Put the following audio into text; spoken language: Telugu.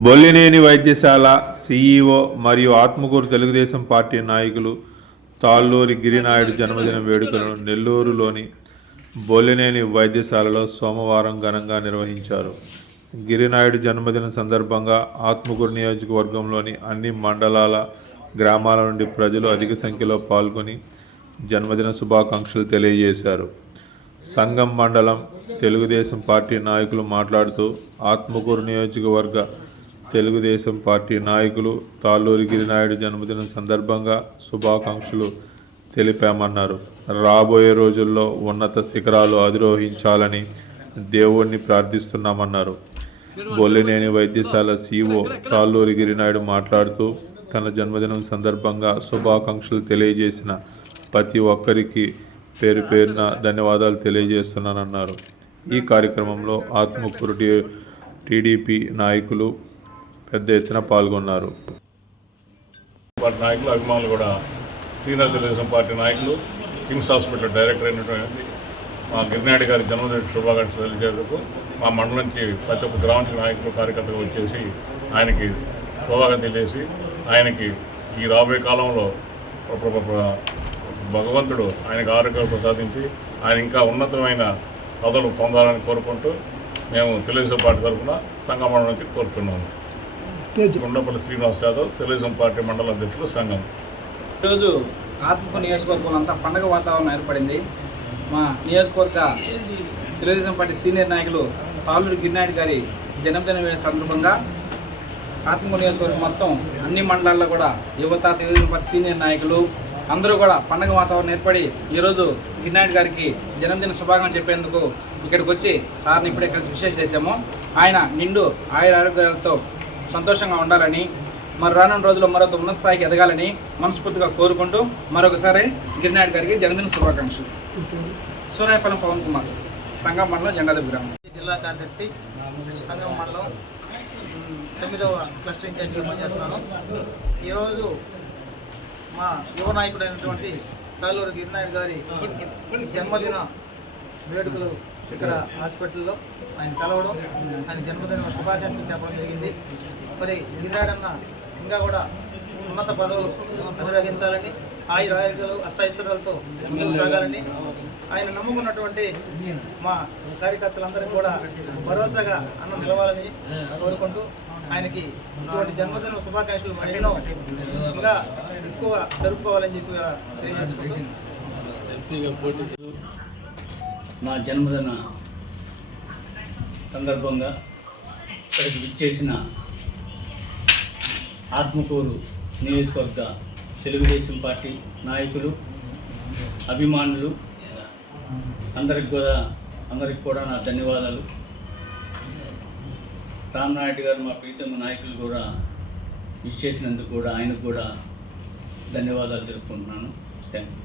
బొల్లినేని వైద్యశాల సీఈఓ మరియు ఆత్మకూరు తెలుగుదేశం పార్టీ నాయకులు తాళ్ళూరి గిరినాయుడు జన్మదిన వేడుకలను నెల్లూరులోని బొల్లినేని వైద్యశాలలో సోమవారం ఘనంగా నిర్వహించారు. గిరినాయుడు జన్మదిన సందర్భంగా ఆత్మకూరు నియోజకవర్గంలోని అన్ని మండలాల గ్రామాల నుండి ప్రజలు అధిక సంఖ్యలో పాల్గొని జన్మదిన శుభాకాంక్షలు తెలియజేశారు. సంగం మండలం తెలుగుదేశం పార్టీ నాయకులు మాట్లాడుతూ ఆత్మకూరు నియోజకవర్గ తెలుగుదేశం పార్టీ నాయకులు తాళ్ళూరి గిరినాయుడు జన్మదినం సందర్భంగా శుభాకాంక్షలు తెలిపామన్నారు. రాబోయే రోజుల్లో ఉన్నత శిఖరాలు అధిరోహించాలని దేవుణ్ణి ప్రార్థిస్తున్నామన్నారు. బొల్లినేని వైద్యశాల సీఓ తాళ్ళూరి గిరినాయుడు మాట్లాడుతూ తన జన్మదినం సందర్భంగా శుభాకాంక్షలు తెలియజేసిన ప్రతి ఒక్కరికి పేరు పేరున ధన్యవాదాలు తెలియజేస్తున్నానన్నారు. ఈ కార్యక్రమంలో ఆత్మకూరు టీడీపీ నాయకులు పెద్ద ఎత్తున పాల్గొన్నారు. పార్టీ నాయకులు అభిమానులు కూడా సీనియర్ తెలుగుదేశం పార్టీ నాయకులు కిమ్స్ హాస్పిటల్ డైరెక్టర్ అయినటువంటి మా గిరినాయుడు గారి జన్మదిన శుభాకాంక్షలు తెలియజేందుకు మా మండలం నుంచి ప్రతి ఒక్క గ్రామానికి నాయకులు కార్యకర్తలు వచ్చేసి ఆయనకి శుభాకాంక్షలు తెలియజేసి ఆయనకి ఈ రాబోయే కాలంలో భగవంతుడు ఆయనకు ఆరోగ్యం ప్రసాదించి ఆయన ఇంకా ఉన్నతమైన పదవులు పొందాలని కోరుకుంటూ మేము తెలుగుదేశం పార్టీ తరఫున సంఘం నుంచి కోరుతున్నాము. గుండపల్లి శ్రీనివాస్ యాదవ్ తెలుగుదేశం పార్టీ మండల అధ్యక్షులు సంఘం. ఈరోజు ఆత్మకు నియోజకవర్గంలో అంతా పండగ వాతావరణం ఏర్పడింది. మా నియోజకవర్గ తెలుగుదేశం పార్టీ సీనియర్ నాయకులు తాళ్ళూరు గిరినాయుడు గారి జన్మదిన వేడుక సందర్భంగా ఆత్మకు నియోజకవర్గం మొత్తం అన్ని మండలాల్లో కూడా యువత తెలుగుదేశం పార్టీ సీనియర్ నాయకులు అందరూ కూడా పండగ వాతావరణం ఏర్పడి ఈరోజు గిరినాయుడు గారికి జన్మదిన శుభాకాంక్షలు చెప్పేందుకు ఇక్కడికి వచ్చి సార్ని ఇప్పుడే కలిసి విశేష చేశాము. ఆయన నిండు ఆయుర ఆరోగ్యాలతో సంతోషంగా ఉండాలని మరి రానున్న రోజుల్లో మరొక ఉన్నత స్థాయికి ఎదగాలని మనస్ఫూర్తిగా కోరుకుంటూ మరొకసారి గిరినాయుడు గారికి జన్మదిన శుభాకాంక్షలు. సూర్యాపల్లం పవన్ కుమార్ సంగం మండలం జెండాది గ్రామం. జిల్లా కార్యదర్శి సంగం మండలం తొమ్మిదవ క్లస్టర్ ఇన్ఛార్జిగా పనిచేస్తున్నాను. ఈరోజు మా యువ నాయకుడైనటువంటి తాలూరు గిరినాయుడు గారి జన్మదిన వేడుకలు ఇక్కడ హాస్పిటల్లో ఆయన కలవడం ఆయన జన్మదిన శుభాకాంక్షలు చెప్పడం జరిగింది. మరి గిరినాయుడన్న ఇంకా కూడా ఉన్నత పదవులు అధిరోహించాలని ఆయుర ఆయుర్గాలు అష్టైశ్వర్యాలతో ముందుకు సాగాలని ఆయన నమ్ముకున్నటువంటి మా కార్యకర్తలందరికీ కూడా భరోసాగా అన్న నిలవాలని కోరుకుంటూ ఆయనకి ఇటువంటి జన్మదిన శుభాకాంక్షలు మరెన్నో ఇంకా ఎక్కువ జరుపుకోవాలని చెప్పి తెలియజేసుకుంటూ నా జన్మదిన సందర్భంగా ఇక్కడికి విచ్చేసిన ఆత్మకూరు నియోజకవర్గ తెలుగుదేశం పార్టీ నాయకులు అభిమానులు అందరికి కూడా అందరికి కూడా నా ధన్యవాదాలు. రామ్నాయుడు గారు మా ప్రీతమ నాయకులు కూడా విచ్చేసినందుకు కూడా ఆయనకు కూడా ధన్యవాదాలు తెలుపుకుంటున్నాను. Thank you